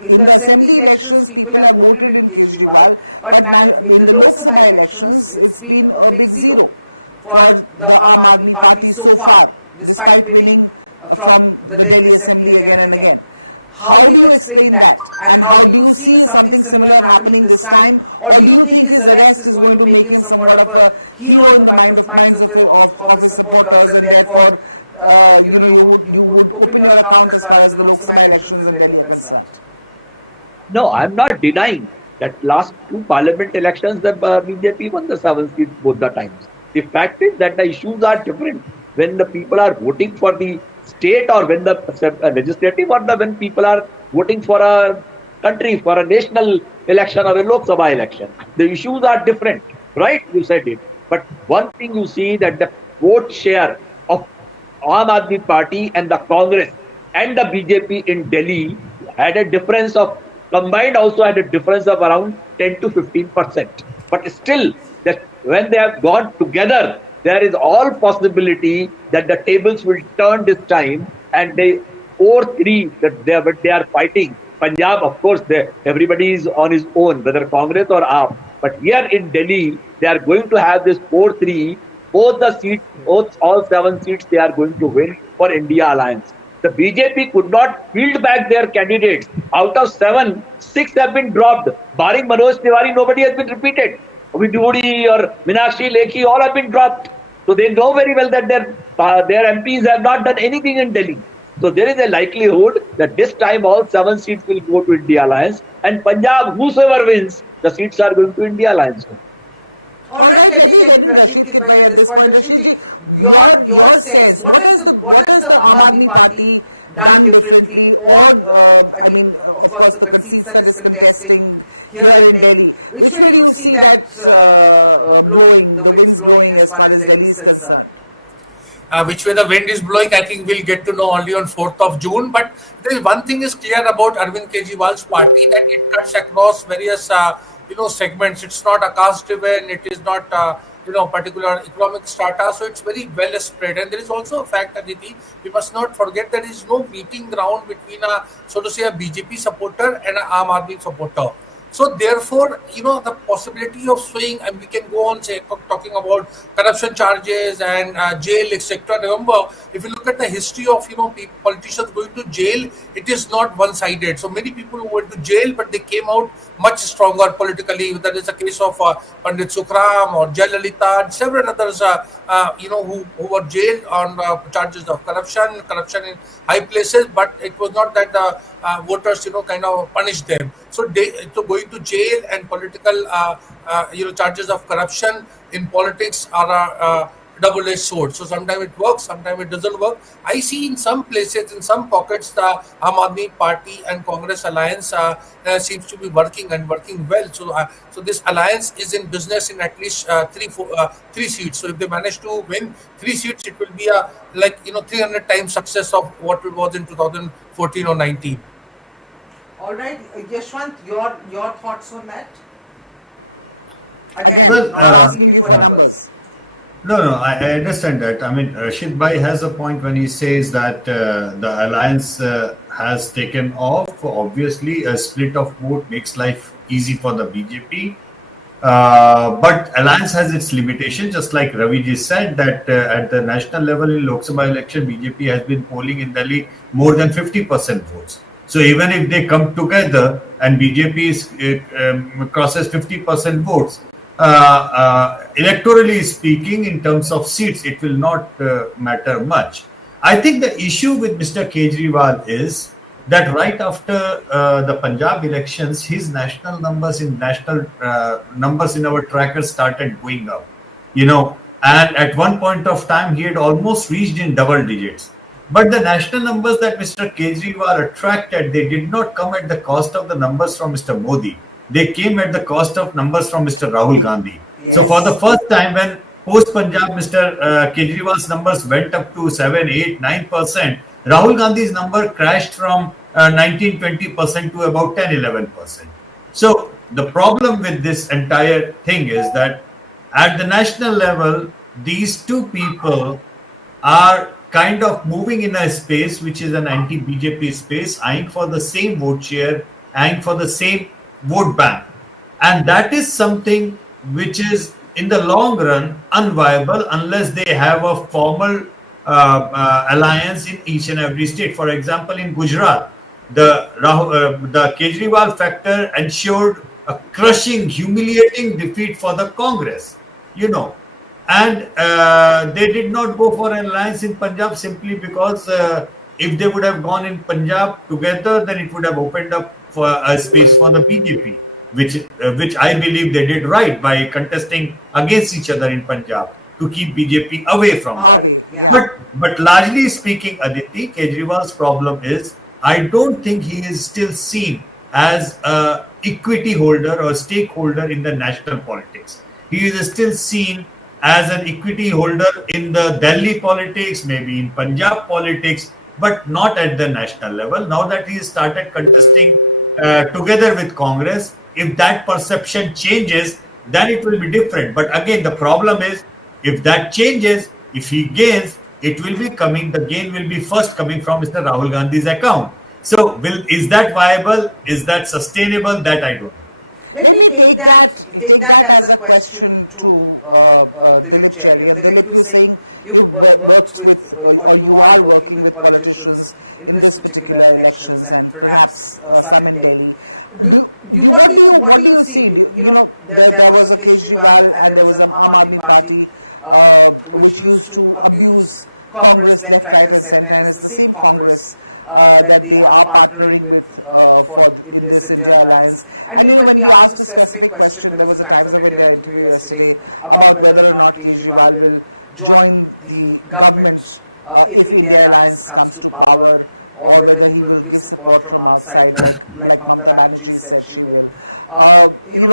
in the assembly elections, people have voted in Kejriwal, but now in the Lok Sabha elections, it's been a big zero for the Aam Aadmi Party so far, despite winning from the Delhi Assembly again and again. How do you explain that? And how do you see something similar happening this time? Or do you think his arrest is going to make him somewhat of a hero in the minds of the supporters, and therefore, you would open your account as far as the Lok Sabha elections is very concerned? No, I'm not denying that last two parliament elections, the BJP won the 7 seats both the times. The fact is that the issues are different when the people are voting for the state, or when the legislative, or when people are voting for a country, for a national election or a Lok Sabha election. The issues are different, right? You said it. But one thing you see that the vote share of Aam Aadmi Party and the Congress and the BJP in Delhi had a difference of, combined also had a difference of around 10 to 15%. But still, that when they have gone together, there is all possibility that the tables will turn this time, and they 4-3 that they are fighting. Punjab, of course, everybody is on his own, whether Congress or Aap. But here in Delhi, they are going to have this 4-3. Both the seats, all 7 seats, they are going to win for India Alliance. The BJP could not field back their candidates. Out of 7, 6 have been dropped. Barring Manoj Tiwari, nobody has been repeated. Viduri or Meenakshi Lekhi, all have been dropped. So they know very well that their MPs have not done anything in Delhi. So there is a likelihood that this time all 7 seats will go to India Alliance, and Punjab, whosoever wins, the seats are going to India Alliance. All right, let me get Rashid Kipai at this point. Rashid, your sense, what has the Aam Aadmi Party done differently, or of course the seats that is contesting here in Delhi? Which way do you see that the wind is blowing as far as Delhi is concerned? Which way the wind is blowing, I think we'll get to know only on 4th of June. But there is one thing is clear about Arvind Kejriwal's party, that it cuts across various segments. It's not a caste driven, it is not particular economic strata, so it's very well spread. And there is also a fact, Aditi, we must not forget there is no meeting ground between a BJP supporter and an Aam Aadmi supporter. So therefore, the possibility of swaying, and we can go on talking about corruption charges and jail, etc. Remember, if you look at the history of politicians going to jail, it is not one-sided. So many people who went to jail, but they came out much stronger politically. That is the case of Pandit Sukhram or Jayalalitha and several others, who were jailed on charges of corruption in high places. But it was not that the voters, kind of punished them. So going to jail and political, charges of corruption in politics are a double-edged sword. So sometimes it works, sometimes it doesn't work. I see in some places, in some pockets, the Aam Aadmi Party and Congress alliance seems to be working and working well. So this alliance is in business in at least 3 seats. So if they manage to win 3 seats, it will be a 300 times success of what it was in 2014 or 19. All right, Yashwant, your thoughts on that? Again, Well, not asking you for numbers. No, I understand that. I mean, Rashid Bhai has a point when he says that the alliance has taken off. Obviously, a split of vote makes life easy for the BJP. But alliance has its limitation, just like Ravi ji said, that at the national level in Lok Sabha election, BJP has been polling in Delhi more than 50% votes. So even if they come together and BJP crosses 50% votes, electorally speaking, in terms of seats, it will not matter much. I think the issue with Mr. Kejriwal is that right after the Punjab elections, his national numbers in our tracker started going up, and at one point of time he had almost reached in double digits. But the national numbers that Mr. Kejriwal attracted, they did not come at the cost of the numbers from Mr. Modi. They came at the cost of numbers from Mr. Rahul Gandhi. Yes. So for the first time, when post-Punjab, Mr. Kejriwal's numbers went up to 7, 8, 9%, Rahul Gandhi's number crashed from 19-20% to about 10-11%. So the problem with this entire thing is that at the national level, these two people are kind of moving in a space which is an anti-BJP space, eyeing for the same vote share, eyeing for the same vote bank. And that is something which is in the long run unviable unless they have a formal alliance in each and every state. For example, in Gujarat, the Kejriwal factor ensured a crushing, humiliating defeat for the Congress, and they did not go for an alliance in Punjab simply because if they would have gone in Punjab together, then it would have opened up for a space for the BJP, which I believe they did right by contesting against each other in Punjab to keep BJP away from that. Yeah. But largely speaking, Aditi, Kejriwal's problem is I don't think he is still seen as a equity holder or stakeholder in the national politics. He is still seen as an equity holder in the Delhi politics, maybe in Punjab politics, but not at the national level. Now that he has started contesting together with Congress, if that perception changes, then it will be different. But again, the problem is, if that changes, if he gains, it will be coming, the gain will be first coming from Mr. Rahul Gandhi's account. So, is that viable? Is that sustainable? That I don't know. Let me take that as a question to Dilip Cherry. Dilip, you're saying you've worked with, or you are working with politicians in this particular elections and perhaps some in Delhi. What do you see? There was a Kejriwal and there was an Aam Aadmi Party which used to abuse Congress left, right, and center, and it's the same Congress that they are partnering with in this India Alliance. And when we asked a specific question, there was a Times of India interview yesterday about whether or not Kejriwal will join the government if India Alliance comes to power, or whether he will give support from outside, like Mamata Banerjee said she will.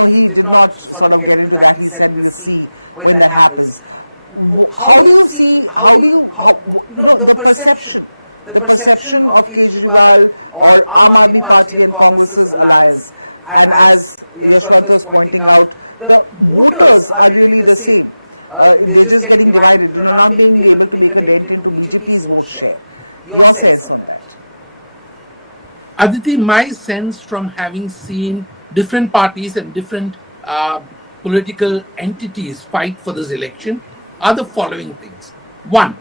He did not sort of get into that. He said we'll see when that happens. How do you see, the perception of Kejriwal or Aam Aadmi Party and Congress's alliance, and as Yashwant was pointing out, the voters are really the same. They're just getting divided. They're not being able to make a dent into BJP's vote share. Your sense on that? Aditi, my sense from having seen different parties and different political entities fight for this election are the following things. One,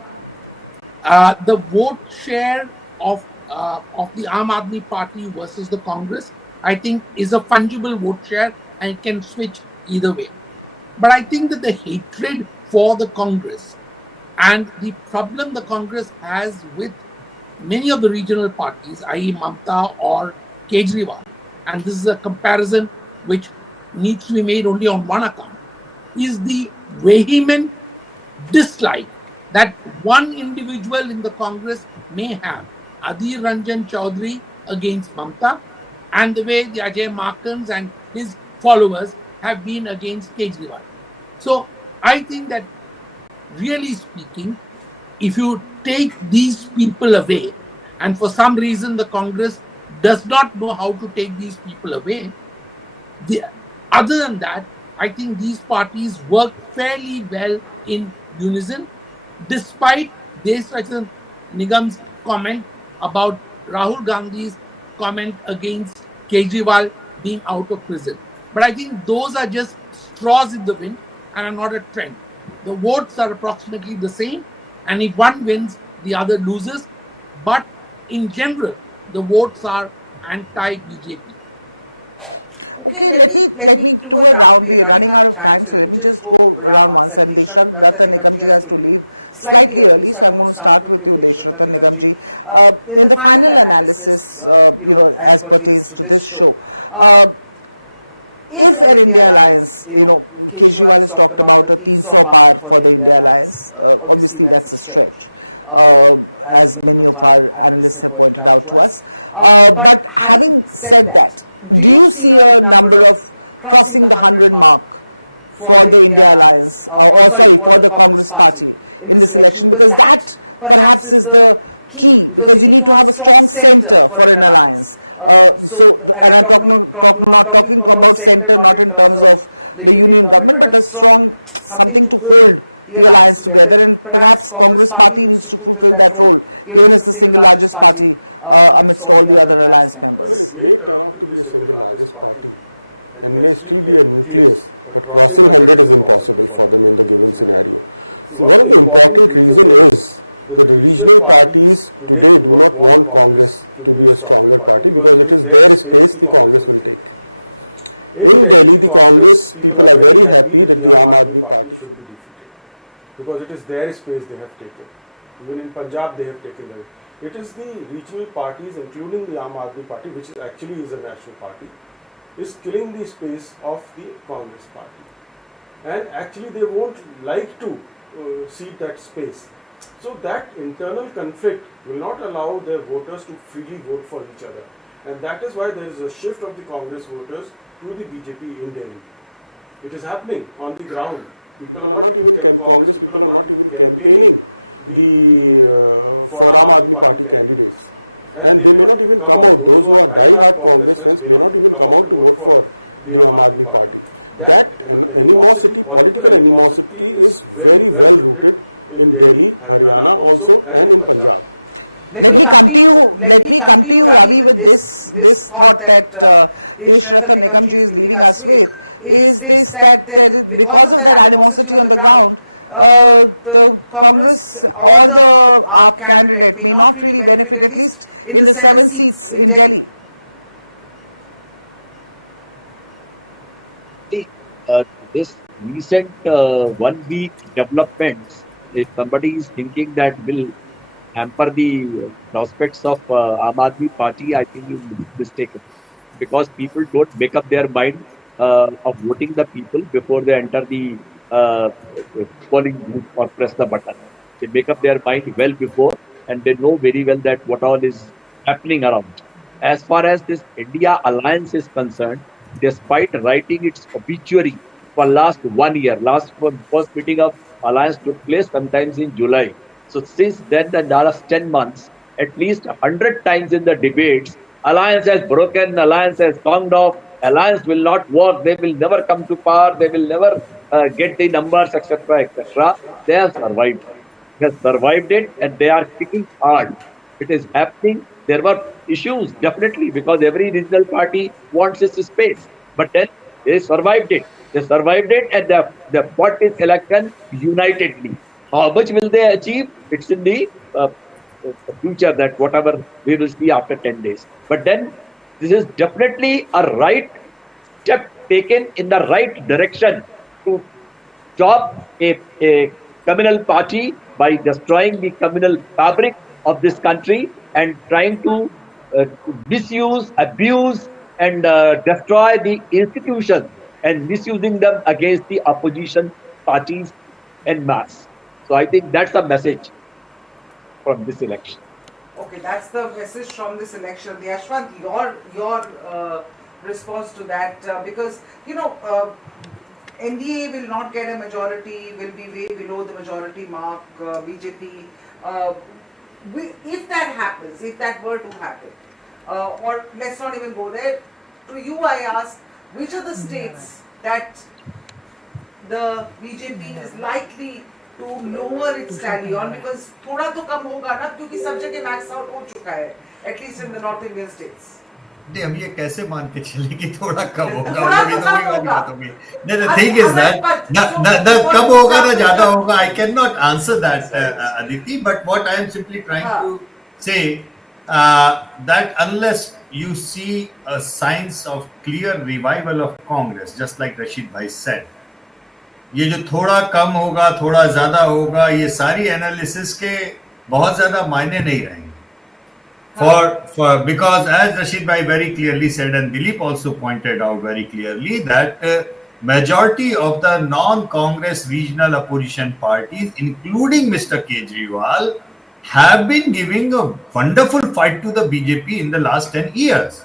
the vote share of the Aam Aadmi Party versus the Congress, I think, is a fungible vote share and it can switch either way. But I think that the hatred for the Congress and the problem the Congress has with many of the regional parties, i.e. Mamata or Kejriwal, and this is a comparison which needs to be made only on one account, is the vehement dislike that one individual in the Congress may have, Adhir Ranjan Chaudhary against Mamata, and the way the Ajay Makans and his followers have been against Kejriwal. So I think that, really speaking, if you take these people away, and for some reason the Congress does not know how to take these people away, other than that, I think these parties work fairly well in unison, despite Desrachan Nigam's comment about Rahul Gandhi's comment against Kejriwal being out of prison. But I think those are just straws in the wind and are not a trend. The votes are approximately the same, and if one wins, the other loses. But in general, the votes are anti-BJP. Okay, let me do a round. We are running out of time, so let me just go around once. And Deshrata Nigamji has to leave slightly early, so I'm going to start with you, Deshrata Nigamji. In the final analysis, as pertains to this show, is an India Alliance, Kejriwal has talked about the piece of art for the India Alliance. Obviously, that's a stretch, as many of our analysts have pointed out to us. But having said that, do you see a number of crossing the 100 mark for the India Alliance, for the Congress Party in this election? Because that perhaps is the key, because you need to have a strong center for an alliance. And I'm talking about center not in terms of the union government, but a strong something to hold the alliance together, and perhaps Congress party needs to fulfill that role, given it's the single largest party amidst all the other alliance Well, members. it may turn out to be the single largest party, and it may still be a nucleus, but crossing 100 is impossible for the Indian scenario. One of the important reasons is that the regional parties today do not want Congress to be a stronger party because it is their space the Congress will take. In Delhi, Congress people are very happy that the Aam Aadmi Party should be defeated because it is their space they have taken. Even in Punjab, they have taken it. It is the regional parties, including the Aam Aadmi Party, which actually is a national party, is killing the space of the Congress party. And actually, they won't like to cede that space. So that internal conflict will not allow their voters to freely vote for each other. And that is why there is a shift of the Congress voters to the BJP in Delhi. It is happening on the ground. People are not even Congress. People are not even campaigning for Aam Aadmi Party candidates, and they may not even come out. Those who are die-hard Congress fans may not even come out to vote for the Aam Aadmi Party. That animosity, political animosity, is very well rooted in Delhi, Haryana also, and in Punjab. Let me come to you, Ravi, with this thought that Shraddha Nigamji is leading us with, is this that because of that animosity on the ground, the Congress or the AAP candidate may not really benefit, at least in the 7 seats in Delhi. This recent 1 week developments, if somebody is thinking that will hamper the prospects of Aam Aadmi Party, I think you're mistaken. Because people don't make up their mind of voting the people before they enter the polling booth or press the button. They make up their mind well before, and they know very well that what all is happening around. As far as this India alliance is concerned, despite writing its obituary for last 1 year, first meeting of alliance took place sometimes in July. So since then, the last 10 months, at least 100 times in the debates, alliance has broken, alliance has conked off, alliance will not work, they will never come to power, they will never get the numbers, etc., etc. They have survived. They have survived it, and they are kicking hard. It is happening. There were issues, definitely, because every regional party wants its space. But then they survived it. They survived it, and they fought this election unitedly. How much will they achieve? It's in the future, that whatever we will see after 10 days. But then this is definitely a right step taken in the right direction to stop a communal party by destroying the communal fabric of this country and trying to misuse, abuse, and destroy the institutions and misusing them against the opposition parties en masse. So I think that's the message from this election. Okay, that's the message from this election. The Yashwant, your response to that, because NDA will not get a majority, will be way below the majority mark. BJP, if that happens, if that were to happen, or let's not even go there. To you, I ask, which are the states that the BJP is likely to lower its tally on, because थोड़ा तो कम होगा ना, क्योंकि सब जगह max out हो चुका है, at least in the North Indian states. नहीं, हम ये कैसे मान के चले कि थोड़ा कम होगा? थोड़ा तो कम होगा. The thing is that the कम होगा ना ज़्यादा होगा. I cannot answer that, Aditi. But what I am simply trying to say that unless you see a signs of clear revival of Congress, just like Rashid bhai said, ये जो थोड़ा कम होगा, थोड़ा ज्यादा होगा, ये सारी एनालिसिस के बहुत ज्यादा मायने नहीं रहेंगे. For because as Rashid bhai very clearly said, and Dilip also pointed out very clearly, that majority of the non-Congress regional opposition parties, including Mr. Kejriwal, have been giving a wonderful fight to the BJP in the last 10 years.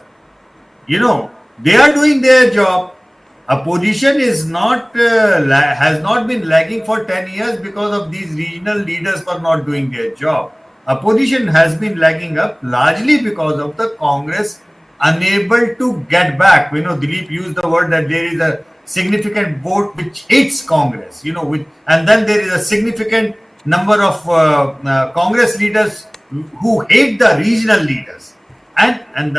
They are doing their job. Opposition has not been lagging for 10 years because of these regional leaders for not doing their job. Opposition has been lagging up largely because of the Congress unable to get back. Dilip used the word that there is a significant vote which hates Congress, and then there is a significant number of Congress leaders who hate the regional leaders, and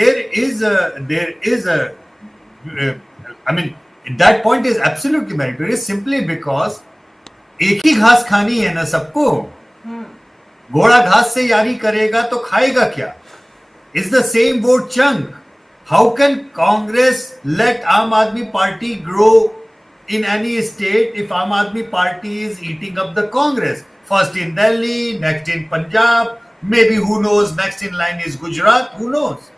there is a I mean, that point is absolutely meritorious simply because एक ही घास खानी है ना सबको. घोड़ा घास से यारी करेगा तो खाएगा क्या? Is the same vote chunk. How can Congress let Aam Aadmi Party grow in any state if Aam Aadmi Party is eating up the Congress? First in Delhi, next in Punjab, maybe who knows, next in line is Gujarat, who knows?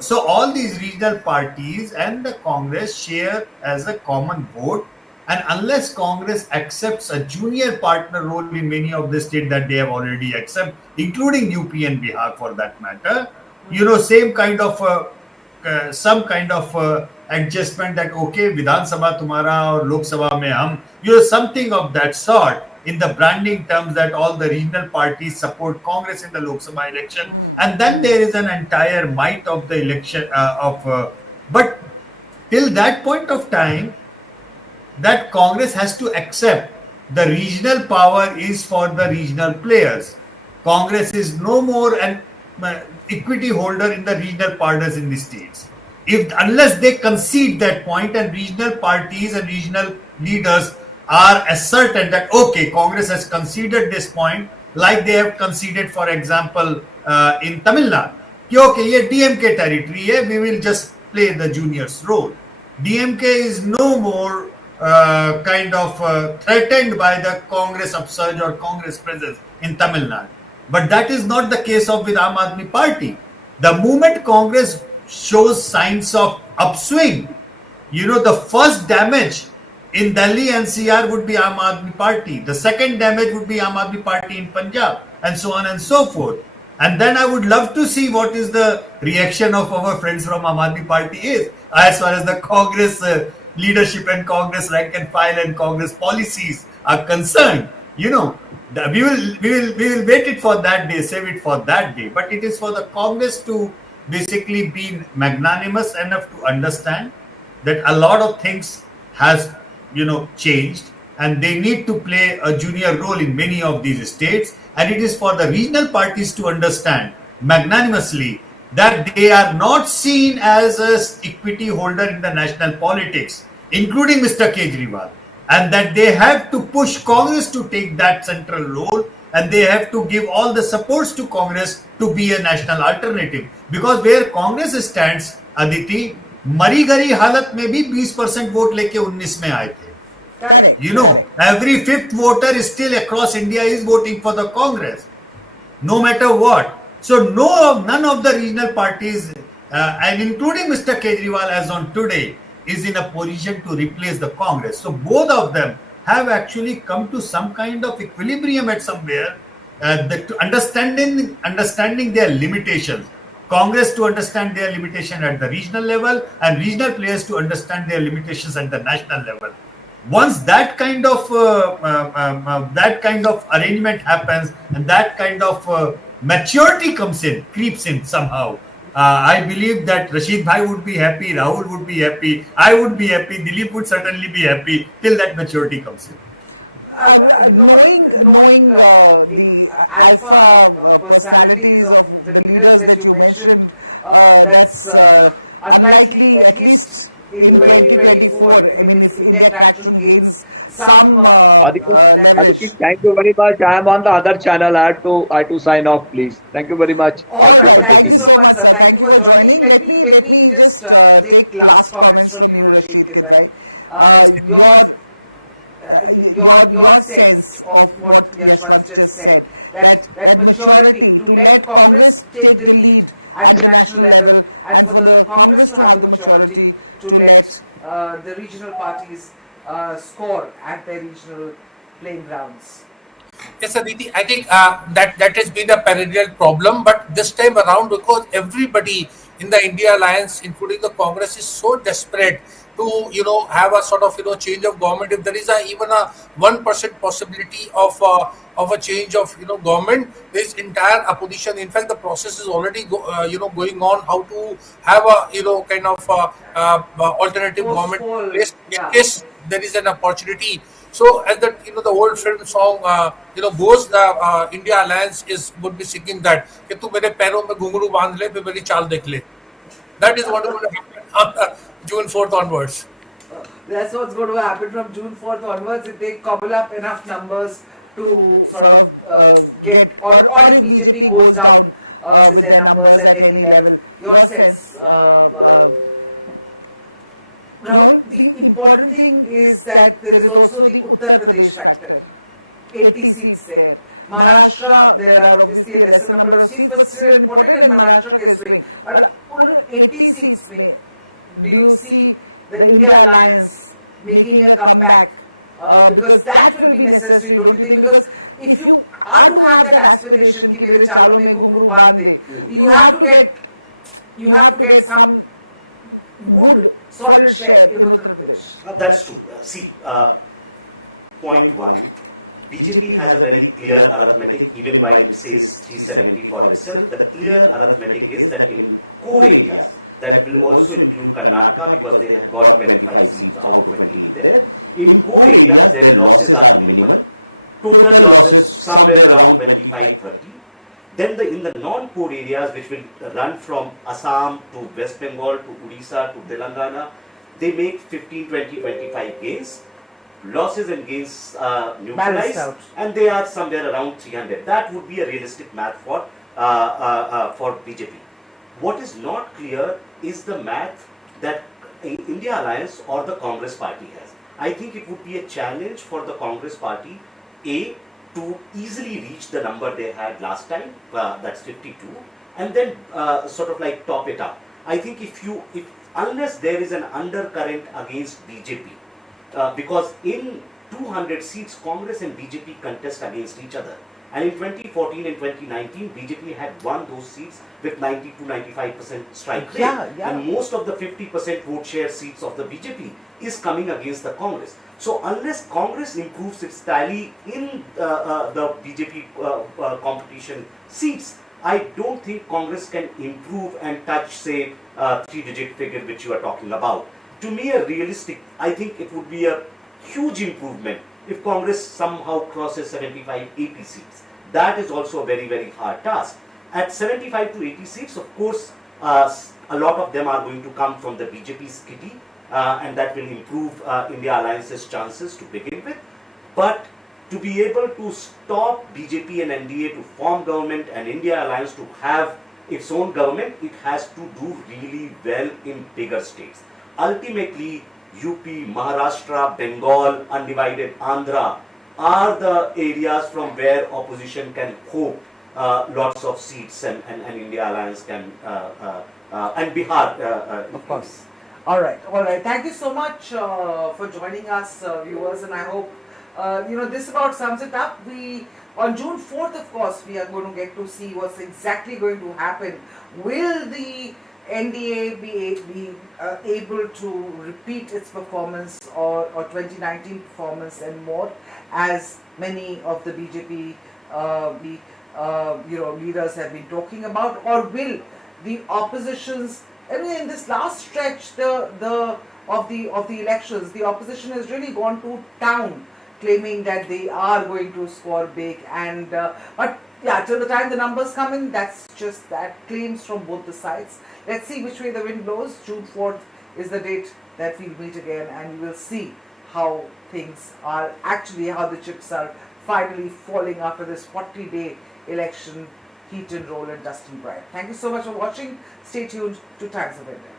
So all these regional parties and the Congress share as a common vote, and unless Congress accepts a junior partner role in many of the states that they have already accepted, including UP and Bihar for that matter, same kind of some kind of adjustment that okay, Vidhan Sabha tumhara or Lok Sabha mein hum, something of that sort in the branding terms that all the regional parties support Congress in the Lok Sabha election, and then there is an entire might of the election but till that point of time, that Congress has to accept the regional power is for the regional players. Congress is no more an equity holder in the regional partners in the states. Unless they concede that point and regional parties and regional leaders are ascertain that okay, Congress has conceded this point, like they have conceded, for example, in Tamil Nadu. Okay, ye DMK territory hai, we will just play the juniors role. DMK is no more threatened by the Congress upsurge or Congress presence in Tamil Nadu. But that is not the case with Aam Aadmi Party. The moment Congress shows signs of upswing, the first damage in Delhi NCR would be Aam Aadmi Party. The second damage would be Aam Aadmi Party in Punjab, and so on and so forth. And then I would love to see what is the reaction of our friends from Aam Aadmi Party is as far as the Congress leadership and Congress rank and file and Congress policies are concerned. We will wait it for that day, save it for that day. But it is for the Congress to basically be magnanimous enough to understand that a lot of things has changed, and they need to play a junior role in many of these states. And it is for the regional parties to understand magnanimously that they are not seen as an equity holder in the national politics, including Mr. Kejriwal, and that they have to push Congress to take that central role, and they have to give all the supports to Congress to be a national alternative. Because where Congress stands, Aditi, मरी गरी हालत में भी 20% vote लेके 19 में आए थे. Every fifth voter is still across India is voting for the Congress, no matter what. So none of the regional parties, and including Mr. Kejriwal as on today, is in a position to replace the Congress. So both of them have actually come to some kind of equilibrium at somewhere, understanding their limitations. Congress to understand their limitation at the regional level, and regional players to understand their limitations at the national level. Once that kind of arrangement happens, and that kind of maturity creeps in somehow, I believe that Rashid Bhai would be happy, Rahul would be happy, I would be happy, Dilip would certainly be happy till that maturity comes in. Knowing the alpha personalities of the leaders that you mentioned, that's unlikely, at least in 2024. I mean, if India traction gains some Aditi, thank you very much. I am on the other channel. I had to sign off, please. Thank you very much. Thank you so much, sir. Thank you for joining. Let me just take last comments from you, Rashid. Right? Your sense of what Yashwant just said, that maturity to let Congress take the lead at the national level, and for the Congress to have the maturity to let the regional parties score at their regional playing grounds. Yes, Aditi, I think that has been a perennial problem, but this time around, because everybody in the India Alliance, including the Congress, is so desperate to have a sort of change of government. If there is even a 1% possibility of a change of government, this entire opposition, in fact the process is already going on, how to have a kind of alternative government in Forceful, place in yeah. case there is an opportunity. So as that the old film song goes, the India Alliance would be singing that कि तू मेरे पैरों में घुंघरू बांध ले, फिर मेरी चाल देख ले. That is what is going to happen on June 4th onwards. That's what's going to happen from June 4th onwards if they cobble up enough numbers to sort of get, or if BJP goes down with their numbers at any level. Your sense, Rout, the important thing is that there is also the Uttar Pradesh factor. 80 seats there. Maharashtra, there are obviously a lesser number of seats, but still important, and Maharashtra is swing. But 80 seats, do you see the India Alliance making a comeback? Because that will be necessary, don't you think? Because if you are to have that aspiration, ki mere chalo mein ghungru bandh de, you have to get some good, solid share in Uttar Pradesh. That's true. See, point one, BJP has a very clear arithmetic, even while it says 370 for itself. The clear arithmetic is that in core areas, that will also include Karnataka because they have got 25 seats out of 28 there. In core areas, their losses are minimal. Total losses somewhere around 25-30. Then in the non-core areas, which will run from Assam to West Bengal to Odisha to Telangana, they make 15, 20, 25 gains. Losses and gains neutralized, and they are somewhere around 300. That would be a realistic math for BJP. What is not clear is the math that India Alliance or the Congress party has. I think it would be a challenge for the Congress party, to easily reach the number they had last time, that's 52, and then sort of like top it up. I think unless there is an undercurrent against BJP, because in 200 seats, Congress and BJP contest against each other. And in 2014 and 2019, BJP had won those seats with 90 to 95% strike rate. And most of the 50% vote share seats of the BJP is coming against the Congress. So unless Congress improves its tally in the BJP competition seats, I don't think Congress can improve and touch, say, 3-digit figure which you are talking about. To me, I think it would be a huge improvement if Congress somehow crosses 75, 80 seats. That is also a very, very hard task. At 75 to 80 seats, of course, a lot of them are going to come from the BJP's kitty, and that will improve India Alliance's chances to begin with. But to be able to stop BJP and NDA to form government and India Alliance to have its own government, it has to do really well in bigger states. Ultimately, UP, Maharashtra, Bengal, undivided Andhra are the areas from where opposition can hope lots of seats, and India Alliance can, and Bihar. Of course. All right. Thank you so much for joining us, viewers, and I hope this about sums it up. On June 4th, of course, we are going to get to see what's exactly going to happen. Will the NDA be able to repeat its performance or 2019 performance and more, as many of the BJP leaders have been talking about, or will the opposition's, in this last stretch of the elections, the opposition has really gone to town, claiming that they are going to score big, and but yeah, till the time the numbers come in, that's just that, claims from both the sides. Let's see which way the wind blows. June 4th is the date that we'll meet again, and we will see how things are actually, how the chips are finally falling after this 40-day election heat and roll and dust and brine. Thank you so much for watching. Stay tuned to Times of India.